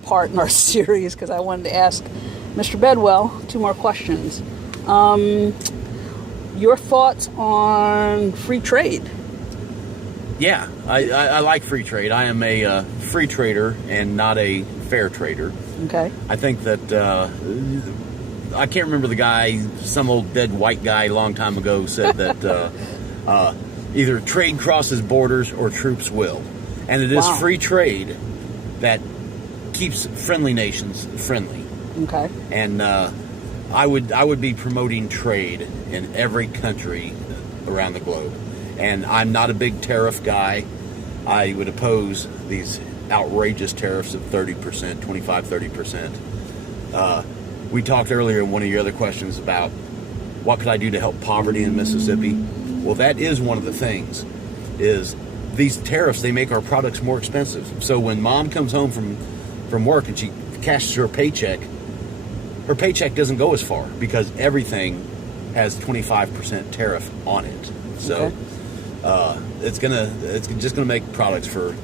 Part in our series because I wanted to ask Mr. Bedwell 2 more questions. Your thoughts on free trade? Yeah, I like free trade. I am a free trader and not a fair trader. Okay. I think that I can't remember the guy, some old dead white guy a long time ago said that either trade crosses borders or troops will. And it is free trade that keeps friendly nations friendly. Okay. And I would be promoting trade in every country around the globe. And I'm not a big tariff guy. I would oppose these outrageous tariffs of 30%, 25, 30%. We talked earlier in one of your other questions about what could I do to help poverty in Mississippi. Well, that is one of the things, is these tariffs, they make our products more expensive. So when mom comes home from work and she cashes her paycheck doesn't go as far because everything has 25% tariff on it. So it's just gonna make products for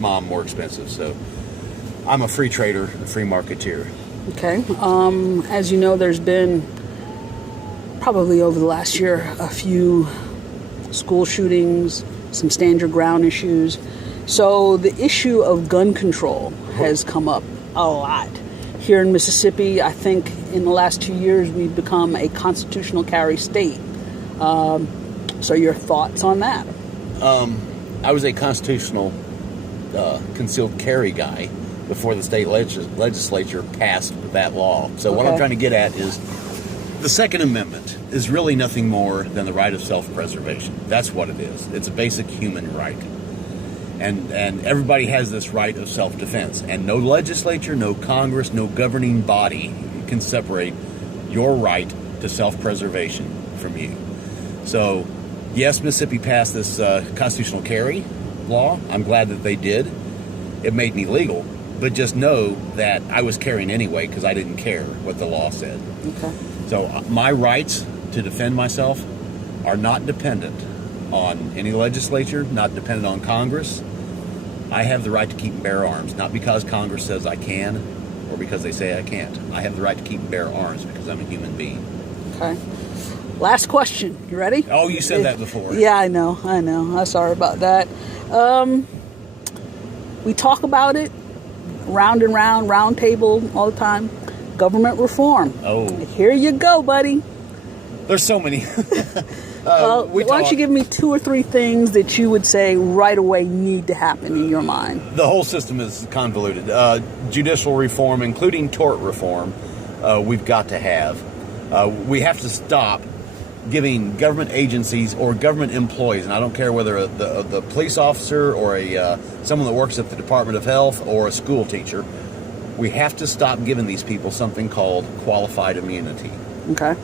mom more expensive. So I'm a free trader, a free marketeer. Okay. As you know, there's been probably over the last year a few school shootings, some stand your ground issues. So the issue of gun control has come up a lot. Here in Mississippi, I think in the last 2 years, we've become a constitutional carry state. So your thoughts on that? I was a constitutional concealed carry guy before the state legislature passed that law. So what I'm trying to get at is the Second Amendment is really nothing more than the right of self-preservation. That's what it is. It's a basic human right. And everybody has this right of self-defense. And no legislature, no Congress, no governing body can separate your right to self-preservation from you. So, yes, Mississippi passed this constitutional carry law. I'm glad that they did. It made me legal. But just know that I was carrying anyway because I didn't care what the law said. Okay. So my rights to defend myself are not dependent on any legislature, not dependent on Congress. I have the right to keep and bear arms, not because Congress says I can or because they say I can't. I have the right to keep and bear arms because I'm a human being. Okay. Last question. You ready? Oh, you said that before. Yeah, I know. I'm sorry about that. We talk about it round and round table all the time. Government reform. Oh. Here you go, buddy. There's so many. Well, why don't you give me 2 or 3 things that you would say right away need to happen in your mind? The whole system is convoluted. Judicial reform, including tort reform, we've got to have. We have to stop giving government agencies or government employees, and I don't care whether the police officer or someone that works at the Department of Health or a school teacher, we have to stop giving these people something called qualified immunity. Okay.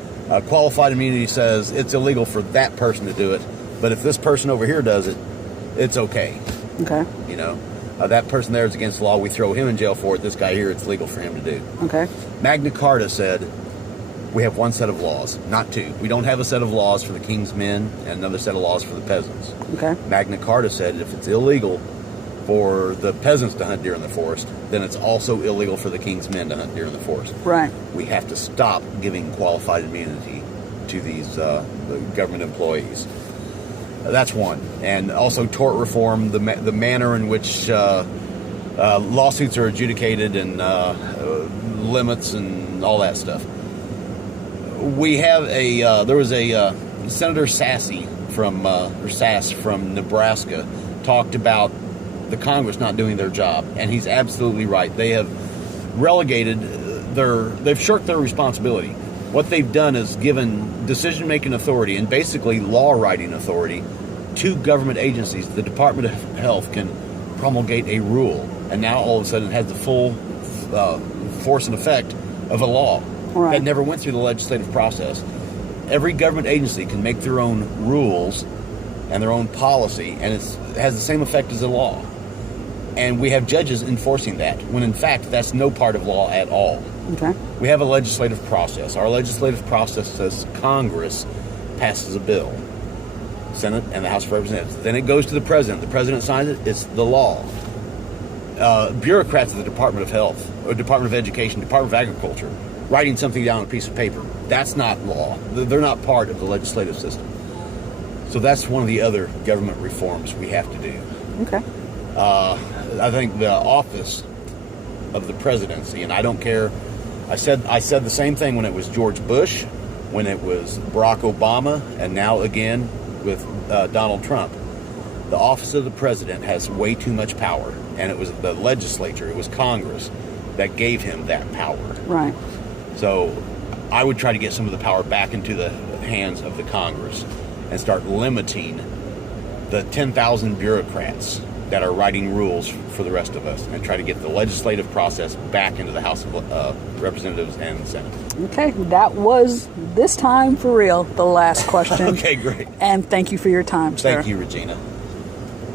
Qualified immunity says it's illegal for that person to do it, but if this person over here does it, it's okay. Okay. You know, that person there is against the law. We throw him in jail for it. This guy here, it's legal for him to do. Okay. Magna Carta said we have one set of laws, not 2. We don't have a set of laws for the king's men and another set of laws for the peasants. Okay. Magna Carta said if it's illegal for the peasants to hunt deer in the forest, then it's also illegal for the king's men to hunt deer in the forest. Right. We have to stop giving qualified immunity to these government employees. That's one. And also tort reform, the manner in which lawsuits are adjudicated and limits and all that stuff. We have there was a Senator Sass from Nebraska talked about the Congress not doing their job, and he's absolutely right. They have relegated they've shirked their responsibility. What they've done is given decision-making authority and basically law-writing authority to government agencies. The Department of Health can promulgate a rule, and now all of a sudden it has the full force and effect of a law that never went through the legislative process. Every government agency can make their own rules and their own policy, and it has the same effect as the law. And we have judges enforcing that, when in fact that's no part of law at all. Okay. We have a legislative process. Our legislative process says Congress passes a bill, Senate and the House of Representatives. Then it goes to the President. The President signs it. It's the law. bureaucrats at the Department of Health, or Department of Education, Department of Agriculture, writing something down on a piece of paper. That's not law. They're not part of the legislative system. So that's one of the other government reforms we have to do. Okay. I think the office of the presidency, and I don't care. I said the same thing when it was George Bush, when it was Barack Obama, and now again with Donald Trump. The office of the president has way too much power, and it was the legislature, it was Congress that gave him that power. Right. So I would try to get some of the power back into the hands of the Congress and start limiting the 10,000 bureaucrats that are writing rules for the rest of us, and try to get the legislative process back into the House of Representatives and the Senate. Okay, that was, this time for real, the last question. Okay, great. And thank you for your time, sir. Thank you, Regina.